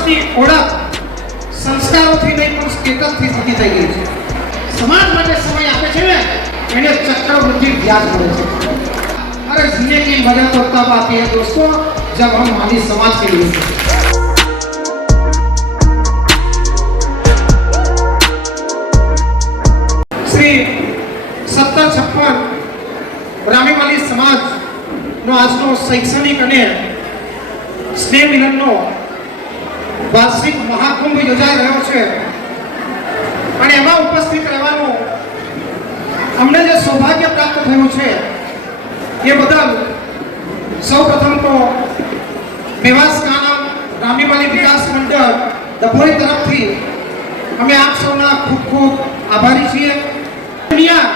માણસની ઓળખ સંસ્કારોથી નહીં પણ સ્ટેટસથી થતી થઈ ગઈ છે. સમાજ માટે સમય આપે છે ને એને ચક્રવૃદ્ધિ વ્યાજ મળે છે. अरे जीने की मजा तो तब आती है दोस्तों जब हम हमारी समाज से जुड़े हैं. श्री 1756 रामीवाली समाज નો આજનો શૈક્ષણિક અને સ્નેહ મિલનનો વાર્ષિક મહાકુંભ યોજાઈ રહ્યો છે અને એમાં ઉપસ્થિત રહેવાનું અમને જે સૌભાગ્ય પ્રાપ્ત થયું છે એ બદલ સૌપ્રથમ તો મેવાસ કાના રામીવાલી વિકાસ મંડળ ડભોઈ તરફથી અમે આપ સૌના ખૂબ ખૂબ આભારી છીએ. દુનિયા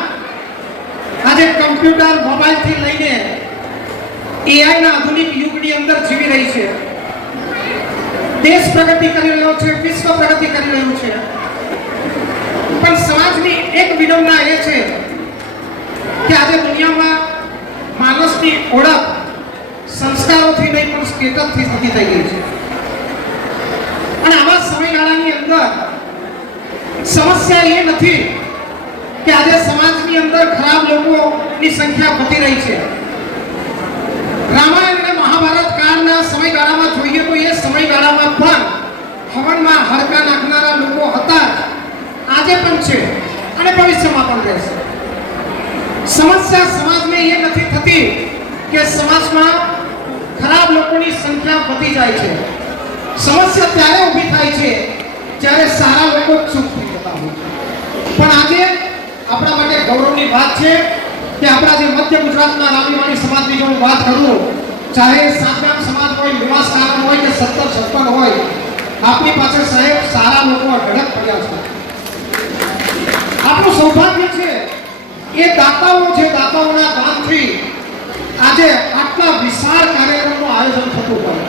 આજે કમ્પ્યુટર મોબાઈલથી લઈને એઆઈ ના આધુનિક યુગની અંદર જીવી રહી છે. દેશ પ્રગતિ કરી રહ્યો છે, વિશ્વ પ્રગતિ કરી રહ્યું છે, પણ સમાજની એક વિડંબના એ છે કે આજે દુનિયામાં માણસની ઓળખ સંસ્કારોથી નહીં પણ સ્ટેટસથી થતી થઈ ગઈ છે. અને આવા સમયગાળાની અંદર સમસ્યા એ નથી કે આજે સમાજની અંદર ખરાબ લોકોની સંખ્યા વધી રહી છે. રામાયણ અને મહાભારત કાળના સમયગાળામાં જોઈએ તો એ સમયગાળામાં પણ હવનમાં હડકા નાખનારા લોકો હતા, આજે પણ છે અને ભવિષ્યમાં પણ રહેશે. સમસ્યા સમાજને એ નથી થતી કે સમાજમાં ખરાબ લોકોની સંખ્યા વધી જાય છે. સમસ્યા ત્યારે ઊભી થાય છે જ્યારે સારા લોકો ચૂપ થઈ જતા હોય છે. પણ આજે આપણા માટે ગૌરવની વાત છે કે આપણા જે મધ્ય ગુજરાતના રામીવાલી સમાજની જો વાત કરું, ચાહે સાતગામ સમાજ હોય, નિવાસ કામ હોય કે 1756 હોય, આપણી પાસે સાહેબ સારા લોકો અઢળક પડ્યા છે. આપણું સૌભાગ્ય છે એ દાતાઓ જે દાતાઓના દાનથી આજે આટલા વિશાળ કાર્યક્રમનું આયોજન થતું હોય.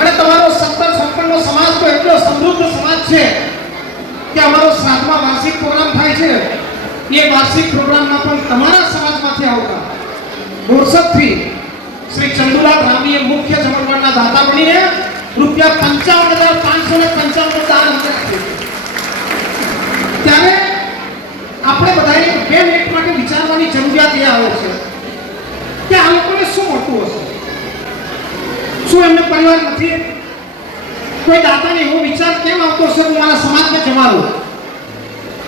અને તમારો 1756 નો સમાજ તો એટલો સમૃદ્ધ સમાજ છે કે અમારો શ્રાદ્ધમાં વાર્ષિક પ્રોગ્રામ થાય છે. એ વાર્ષિક પ્રોગ્રામમાં પણ તમારા સમાજમાંથી આવતા બોરસદથી શ્રી ચંદુલાલ રામીએ મુખ્ય જમણવારના દાતા બનીને ₹55,555 દાન આપ્યું. ત્યારે આપણે બધાએ 2 મિનિટ માટે વિચારવાની જરૂરિયાત એ આવે છે કે આ લોકોને શું મળતું હશે? શું એમને પરિવાર નથી? કોઈ દાતાને એવો વિચાર કેમ આવતો હશે કે મારા સમાજને જમાડું?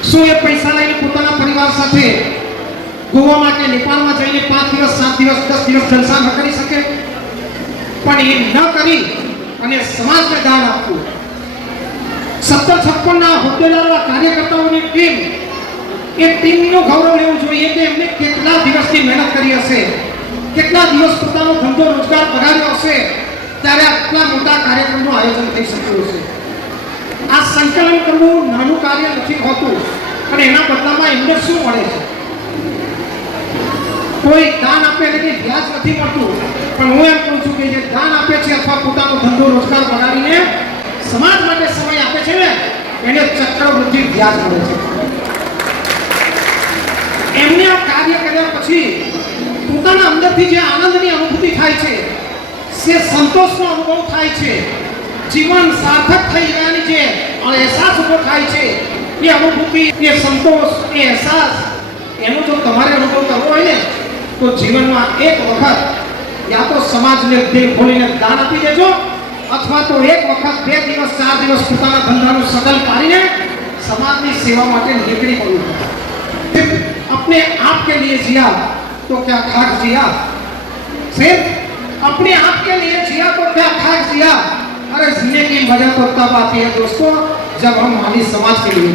શું એ પૈસા લઈને પોતાના પરિવાર સાથે ગોવામાં કે નેપાળમાં જઈને 5 દિવસ 7 દિવસ 10 દિવસ જલસા ન કરી શકે? પણ એ ન કરી અને સમાજને દાન આપવું. 1756 ના હોદ્દેદારો, કાર્યકર્તાઓની ટીમ, એ ટીમનું ગૌરવ લેવું જોઈએ કે એમને કેટલા દિવસની મહેનત કરી હશે, કેટલા દિવસ પોતાનો ધંધો રોજગાર બગાડ્યો હશે, ત્યારે આટલા મોટા કાર્યક્રમનું આયોજન થઈ શક્યું હશે. આ સંકલન કરવું નાનું કાર્ય નથી હોતું અને એના બદલામાં એમને શું મળે છે? કોઈ દાન આપે એટલે વ્યાજ નથી મળતું, પણ હું એમ કહું છું કે જે દાન આપે છે અથવા પોતાનો ધંધો રોજગાર બગાડીને સમાજ માટે સમય આપે છે ને એને ચક્રવૃદ્ધિ વ્યાજ મળે છે. એમને આ કાર્ય કર્યા પછી પોતાના અંદરથી જે આનંદની અનુભૂતિ થાય છે, જે સંતોષનો અનુભવ થાય છે, જીવન સાર્થક થઈ ગયાની જે અહેસાસ ઉભો થાય છે, એ અનુભૂતિ, એ સંતોષ, એ અહેસાસ, એનો જો તમારે અનુભવ કરવો હોય ને તો જીવનમાં એક વખત યા તો સમાજને દિલ ખોલીને દાન આપી દેજો અથવા તો એક વખત 2 દિવસ 4 દિવસ પોતાના ધંધાનું સગલ પાડીને समाज की सेवा માટે નીકળી પડવું। अपने आप के लिए जिया तो क्या खाक जिया, सिर्फ अपने आप के लिए जिया तो क्या खाक जिया। अरे जीने की मजा तो तब आती है दोस्तों जब हम हमारी समाज के लिए